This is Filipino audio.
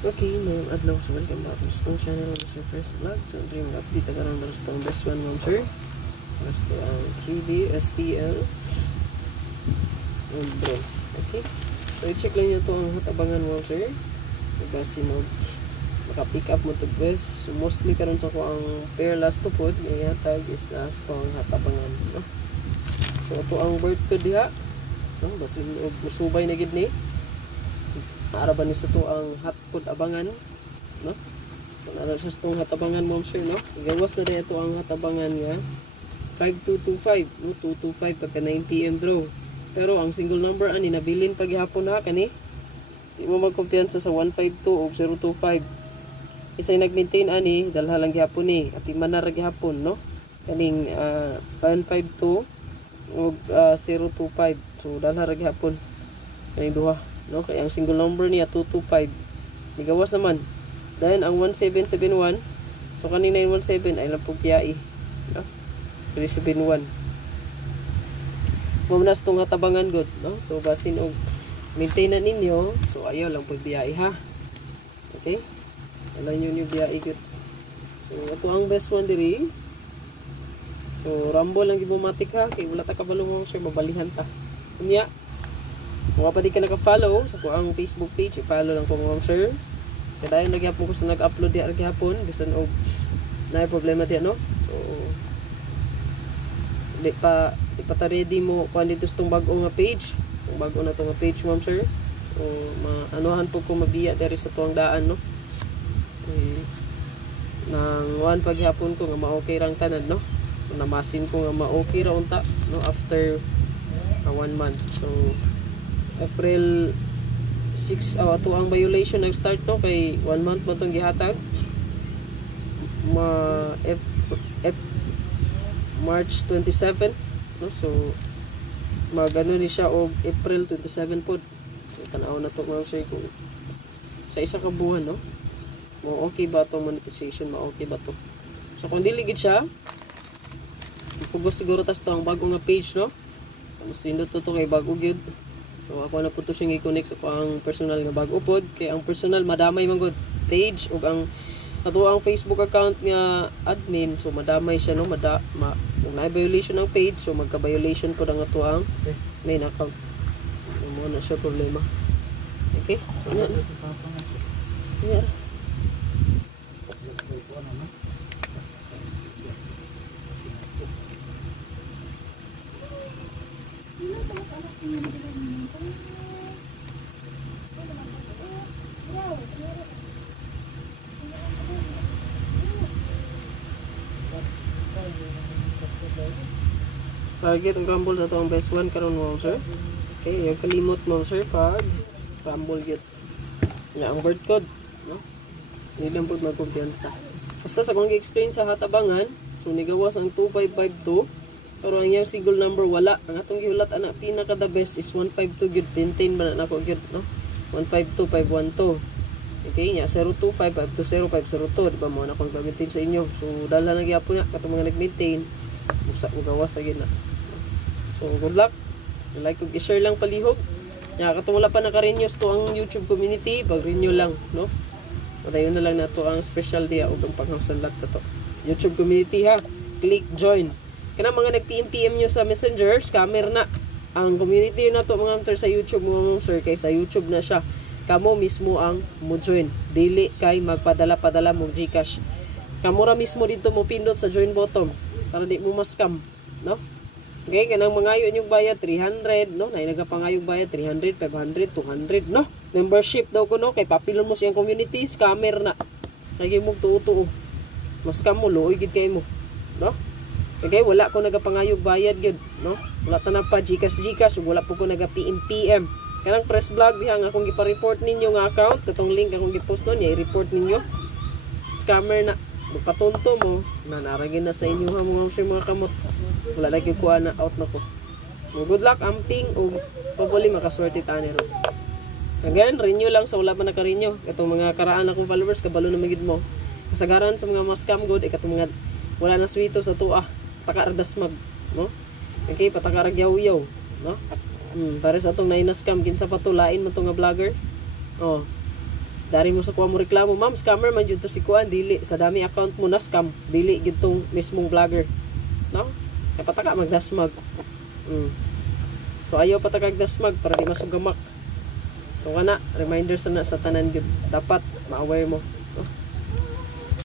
Okay, mayong adlaw sa welcome back to itong channel ng Sir First Vlog. So, dream update na karoon na itong best one ma'am sir. Basta ang 3D STL and drone. Okay, so i-check lang nyo ito ang hatabangan ma'am sir. Basi mo maka-pick up mo ito best. So mostly karoon sa ko ang pair last to put yung hatag is last to ang hatabangan, no? So ito ang bird ko diha, no? Basi musubay na gid ni araban ni sa to ang hot food abangan, no? So nara sa tong hatabangan ma'am sir, no? Gawas na rin ito ang hatabangan nga 5225, no? 225 pagka 9 PM draw. Pero ang single number ani nabilin paghihapon ha kani. Di mo magkumpiyansa sa 152 o 025. Isay nag-maintain ani dalha lang gihapon ni at man na ra gihapon, no? Kaning 152 o 025. So dalha ra gihapon kaning duha, no? Kaya ang single number niya 225. Nigawas naman. Then ang 1771, so kanina yung 17 ay lapog yai, no? 371. Mamanas tong hatabangan god, no? So basin og maintain na ninyo, so ayaw lang pag biyai ha. Okay? Alam nyo yung biyai god. So ito ang best one diri. So rambo lang gibumatik ha, kay wala ta kabalo mo sir mabalihan ta. Kunya kung pa di ka naka-follow sa ko ang Facebook page, i-follow lang ko ma'am sir. Kaya dahil nagyapon ko sa nag-upload di gihapon, bisan og na problema di, no? So di pa ta ready mo kuan dito sa tong bag-o nga page. Kung bago na tong page ma'am sir. So maanuhan po ko mabiya diri sa tuang daan, no? Nang one paghapon ko nga ma-okay rang tanan, no? So namasin ko nga ma-okay ra unta, no, after 1 month. So April 6 ato ang violation nag-start, no, kay 1 month mo tong gihatag. March 27, no? So magano ni siya og April 27 pod. So tanaw na to ma'am sir kung sa isa ka buwan, no, mo okay ba to monetization, ma-okay ba to. So kung dili gid siya, ipugos siguro tas to ang bago nga page, no? Mas nindot to kay bago gyud. So ako na po to siyang i-connect sa ang personal nga bago pod, kay ang personal madamay man gud page ug ang ato ang Facebook account nga admin, so madamay siya, no? Kung na-violation ng page, so magka-violation po ng ato ang main account. Mo na siya problema. Okay? Ano na? Yeah. Target ang rumble sa ito ang best one karon mo sir. Okay, yung kalimot mo sir pag rumble get nga ang bird code, no? Hindi lang po magkumpiyansa. Basta sa kung i-explain sa hatabangan, so nigawas ang 2552, pero ang yung single number wala. Ang atong gihulat ana pinaka the best is 152 gyud, pintain man na ako gyud, no? 152512. Okay, nya 02552050, di ba mo na akong gamitin sa inyo. So dala na gyapon na katong mga nag-maintain usa mo gawas na gid na. So good luck. Like ug i-share lang palihog. Nya katong wala pa naka-renew to ang YouTube community, pag-renew lang, no? Padayon na lang nato ang special dia ug ang panghasanlat to. YouTube community ha. Click join. Kana mga nag-PM nyo sa Messenger, scammer na. Ang community na to mga sir sa YouTube mga sir, kay sa YouTube na siya. Kamo mismo ang mo join. Dili kay magpadala-padala mo GCash. Kamo ra mismo dito mo pindot sa join button para di mo ma-scam, no? Okay, kanang mangayo yung bayad 300, no? Nay nagapangayog bayad 300, 500, 200, no? Membership daw ko, no? Kay papilon mo siyang community, scammer na. Kay mo tuo-tuo. Mas scam mo luoy gid kay mo, no? Okay, wala ko nagapangayog bayad gyud, no? Wala ta na pa GCash, wala po ko naga-PM. Kanang press vlog diha nga akong gipa-report ninyo nga account, katong link akong gi-post nun, i-report ninyo. Scammer na. Patunto mo na naragin na sa inyo ha mga kamot. Wala lagi ko na out na ko. Good luck amping og probably makaswerte ta ni ro. Again, renew lang sa wala pa naka-renew. Katong mga karaan akong followers kabalo na magid mo. Kasagaran sa mga scam good katong mga wala na swito sa tuah. Takardas mag, no? Okay, patakar yaw-yaw, no? Para sa atong naina scam kinsa patulain mo to nga vlogger. Oh. Dari mo sa kuha mo reklamo, ma'am, scammer man jud to si kuan, dili sa dami account mo na scam, dili gitong mismong vlogger. No? Kaya pataka magdasmag. So ayaw patakag dasmag para di masugamak. So kana, reminders na sa tanan gyud. Dapat ma-aware mo.